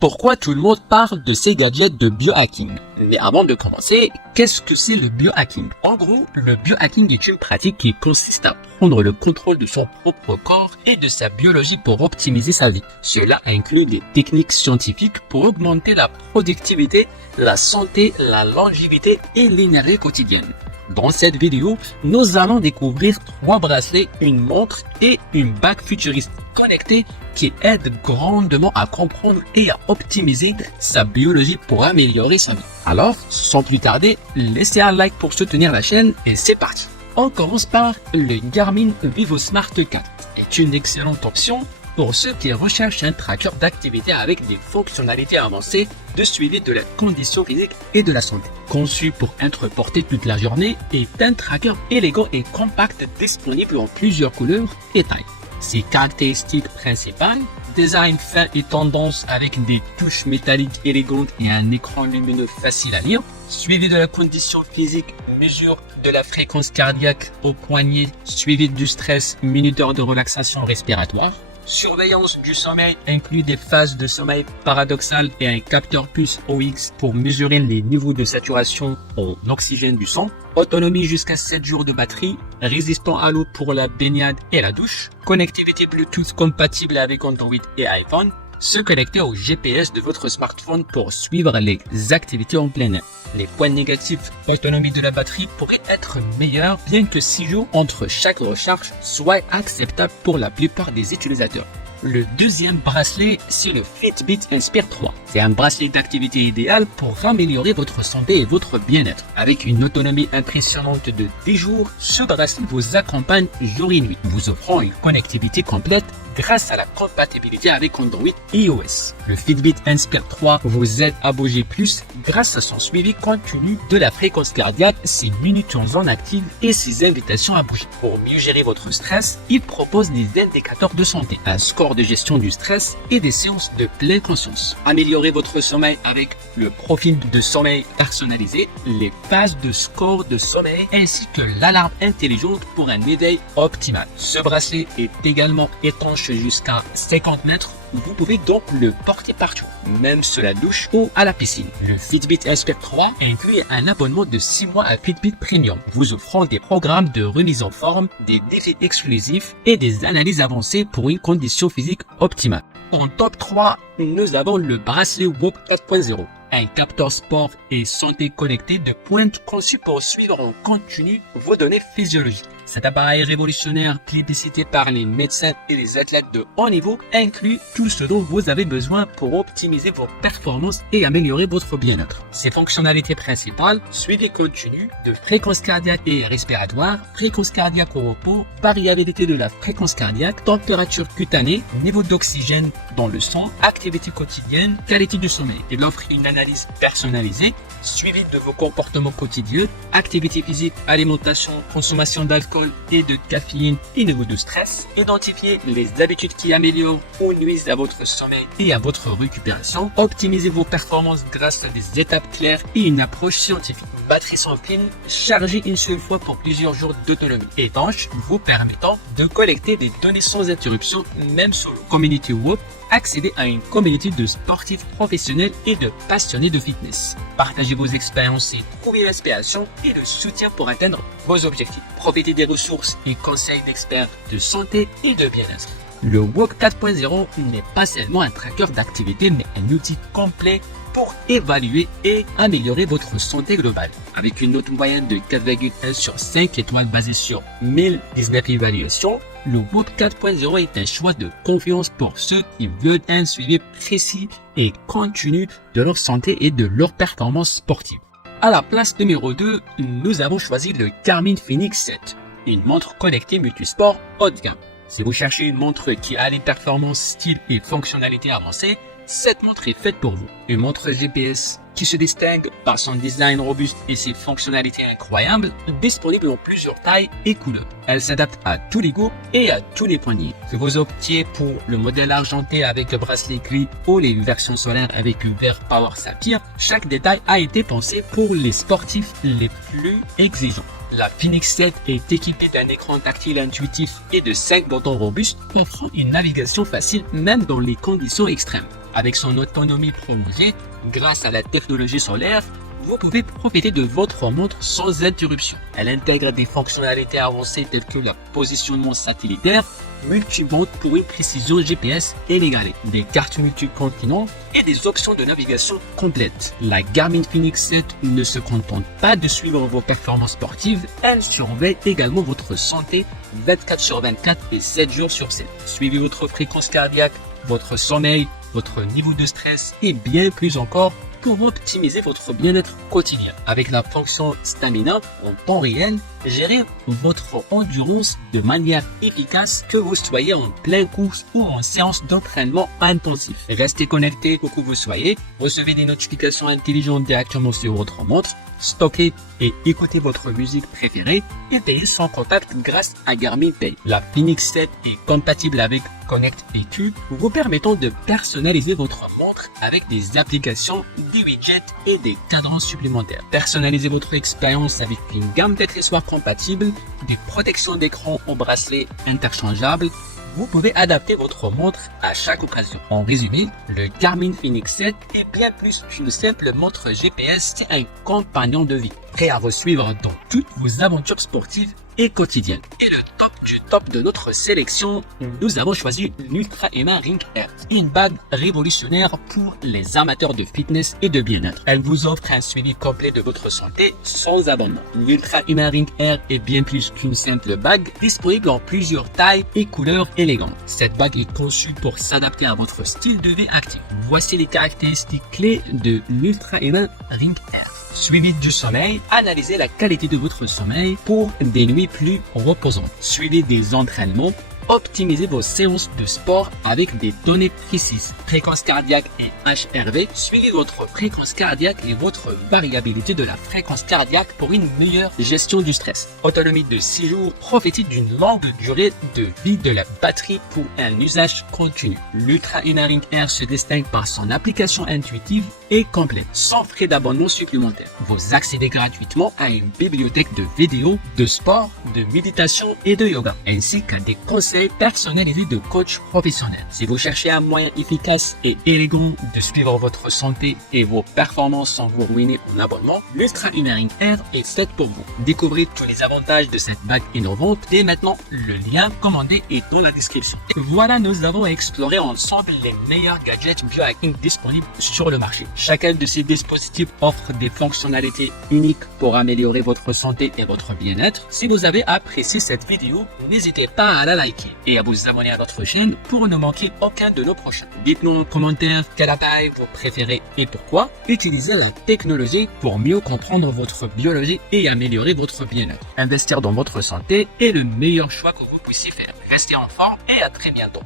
Pourquoi tout le monde parle de ces gadgets de biohacking? Mais avant de commencer, qu'est-ce que c'est le biohacking? En gros, le biohacking est une pratique qui consiste à prendre le contrôle de son propre corps et de sa biologie pour optimiser sa vie. Cela inclut des techniques scientifiques pour augmenter la productivité, la santé, la longévité et l'énergie quotidienne. Dans cette vidéo, nous allons découvrir 3 bracelets, une montre et une bague futuriste connectée qui aident grandement à comprendre et à optimiser sa biologie pour améliorer sa vie. Alors, sans plus tarder, laissez un like pour soutenir la chaîne et c'est parti. On commence par le Garmin VivoSmart 4. C'est une excellente option pour ceux qui recherchent un tracker d'activité avec des fonctionnalités avancées de suivi de la condition physique et de la santé. Conçu pour être porté toute la journée, est un tracker élégant et compact disponible en plusieurs couleurs et tailles. Ses caractéristiques principales, design fin et tendance avec des touches métalliques élégantes et un écran lumineux facile à lire, suivi de la condition physique, mesure de la fréquence cardiaque au poignet, suivi du stress, minuteur de relaxation respiratoire. Surveillance du sommeil inclut des phases de sommeil paradoxal et un capteur pulse OX pour mesurer les niveaux de saturation en oxygène du sang. Autonomie jusqu'à 7 jours de batterie, résistant à l'eau pour la baignade et la douche. Connectivité Bluetooth compatible avec Android et iPhone. Se connecter au GPS de votre smartphone pour suivre les activités en plein air. Les points négatifs, l'autonomie de la batterie pourrait être meilleure bien que 6 jours entre chaque recharge soit acceptable pour la plupart des utilisateurs. Le deuxième bracelet, c'est le Fitbit Inspire 3. C'est un bracelet d'activité idéal pour améliorer votre santé et votre bien-être. Avec une autonomie impressionnante de 10 jours, ce bracelet vous accompagne jour et nuit, vous offrant une connectivité complète grâce à la compatibilité avec Android et iOS. Le Fitbit Inspire 3 vous aide à bouger plus grâce à son suivi continu de la fréquence cardiaque, ses minutes en zone active et ses invitations à bouger. Pour mieux gérer votre stress, il propose des indicateurs de santé, un score de gestion du stress et des séances de pleine conscience. Améliorez votre sommeil avec le profil de sommeil personnalisé, les phases de score de sommeil ainsi que l'alarme intelligente pour un éveil optimal. Ce bracelet est également étanche jusqu'à 50 mètres. Vous pouvez donc le porter partout, même sous la douche ou à la piscine. Le Fitbit Inspire 3 inclut un abonnement de 6 mois à Fitbit Premium, vous offrant des programmes de remise en forme, des défis exclusifs et des analyses avancées pour une condition physique optimale. En top 3, nous avons le bracelet WHOOP 4.0. Un capteur sport et santé connecté de pointe conçu pour suivre en continu vos données physiologiques. Cet appareil révolutionnaire, plébiscité par les médecins et les athlètes de haut niveau, inclut tout ce dont vous avez besoin pour optimiser vos performances et améliorer votre bien-être. Ses fonctionnalités principales, suivi continu de fréquence cardiaque et respiratoire, fréquence cardiaque au repos, variabilité de la fréquence cardiaque, température cutanée, niveau d'oxygène dans le sang, activité quotidienne, qualité du sommeil. Il offre une analyse personnalisée, suivi de vos comportements quotidiens, activité physique, alimentation, consommation d'alcool et de caféine et niveau de stress, identifier les habitudes qui améliorent ou nuisent à votre sommeil et à votre récupération, optimiser vos performances grâce à des étapes claires et une approche scientifique. Batterie sans fil, chargée une seule fois pour plusieurs jours d'autonomie. Étanche, vous permettant de collecter des données sans interruption, même solo. Community WHOOP, accéder à une communauté de sportifs professionnels et de passionnés de fitness. Partagez vos expériences et trouvez l'inspiration et le soutien pour atteindre vos objectifs. Profitez des ressources et conseils d'experts de santé et de bien-être. Le WHOOP 4.0 n'est pas seulement un tracker d'activité, mais un outil complet pour évaluer et améliorer votre santé globale. Avec une note moyenne de 4,1 sur 5 étoiles basée sur 1019 évaluations, le WHOOP 4.0 est un choix de confiance pour ceux qui veulent un suivi précis et continu de leur santé et de leur performance sportive. À la place numéro 2, nous avons choisi le Garmin Fenix 7, une montre connectée multisport haut de gamme. Si vous cherchez une montre qui a les performances, style et fonctionnalités avancées, cette montre est faite pour vous. Une montre GPS qui se distingue par son design robuste et ses fonctionnalités incroyables, disponible en plusieurs tailles et couleurs. Elle s'adapte à tous les goûts et à tous les poignets. Que vous optiez pour le modèle argenté avec le bracelet gris ou les versions solaires avec le verre Power Saphir, chaque détail a été pensé pour les sportifs les plus exigeants. La Fenix 7 est équipée d'un écran tactile intuitif et de 5 boutons robustes offrant une navigation facile même dans les conditions extrêmes. Avec son autonomie prolongée, grâce à la technologie solaire, vous pouvez profiter de votre montre sans interruption. Elle intègre des fonctionnalités avancées telles que le positionnement satellitaire, multibande pour une précision GPS inégalée, des cartes multi-continents et des options de navigation complètes. La Garmin Fenix 7 ne se contente pas de suivre vos performances sportives, elle surveille également votre santé 24/24 et 7 jours sur 7. Suivez votre fréquence cardiaque, votre sommeil, votre niveau de stress et bien plus encore pour optimiser votre bien-être quotidien. Avec la fonction Stamina en temps réel, gérez votre endurance de manière efficace que vous soyez en pleine course ou en séance d'entraînement intensif. Restez connecté où que vous soyez, recevez des notifications intelligentes directement sur votre montre, stockez et écoutez votre musique préférée et payez sans contact grâce à Garmin Pay. La Fenix 7 est compatible avec Connect EQ, vous permettant de personnaliser votre montre avec des applications, des widgets et des cadrans supplémentaires. Personnalisez votre expérience avec une gamme d'accessoires compatibles, des protections d'écran au bracelet interchangeables. Vous pouvez adapter votre montre à chaque occasion. En résumé, le Garmin Fenix 7 est bien plus qu'une simple montre GPS, c'est un compagnon de vie, prêt à vous suivre dans toutes vos aventures sportives et quotidiennes. Et le top du top de notre sélection, nous avons choisi l'Ultra Human Ring Air, une bague révolutionnaire pour les amateurs de fitness et de bien-être. Elle vous offre un suivi complet de votre santé sans abonnement. L'Ultra Human Ring Air est bien plus qu'une simple bague, disponible en plusieurs tailles et couleurs élégantes. Cette bague est conçue pour s'adapter à votre style de vie actif. Voici les caractéristiques clés de l'Ultra Human Ring Air. Suivi du sommeil, analysez la qualité de votre sommeil pour des nuits plus reposantes. Suivez des entraînements, optimisez vos séances de sport avec des données précises. Fréquence cardiaque et HRV, suivez votre fréquence cardiaque et votre variabilité de la fréquence cardiaque pour une meilleure gestion du stress. Autonomie de 6 jours, profitez d'une longue durée de vie de la batterie pour un usage continu. L'Ultra Human Ring Air se distingue par son application intuitive et complète, sans frais d'abonnement supplémentaire. Vous accédez gratuitement à une bibliothèque de vidéos, de sport, de méditation et de yoga, ainsi qu'à des conseils personnalisés de coach professionnel. Si vous cherchez un moyen efficace et élégant de suivre votre santé et vos performances sans vous ruiner en abonnement, l'Ultra Human Ring Air est faite pour vous. Découvrez tous les avantages de cette bague innovante dès maintenant. Le lien commandé est dans la description. Et voilà, nous avons exploré ensemble les meilleurs gadgets biohacking disponibles sur le marché. Chacun de ces dispositifs offre des fonctionnalités uniques pour améliorer votre santé et votre bien-être. Si vous avez apprécié cette vidéo, n'hésitez pas à la liker et à vous abonner à notre chaîne pour ne manquer aucun de nos prochains. Dites-nous en commentaire quel appareil vous préférez et pourquoi. Utilisez la technologie pour mieux comprendre votre biologie et améliorer votre bien-être. Investir dans votre santé est le meilleur choix que vous puissiez faire. Restez en forme et à très bientôt.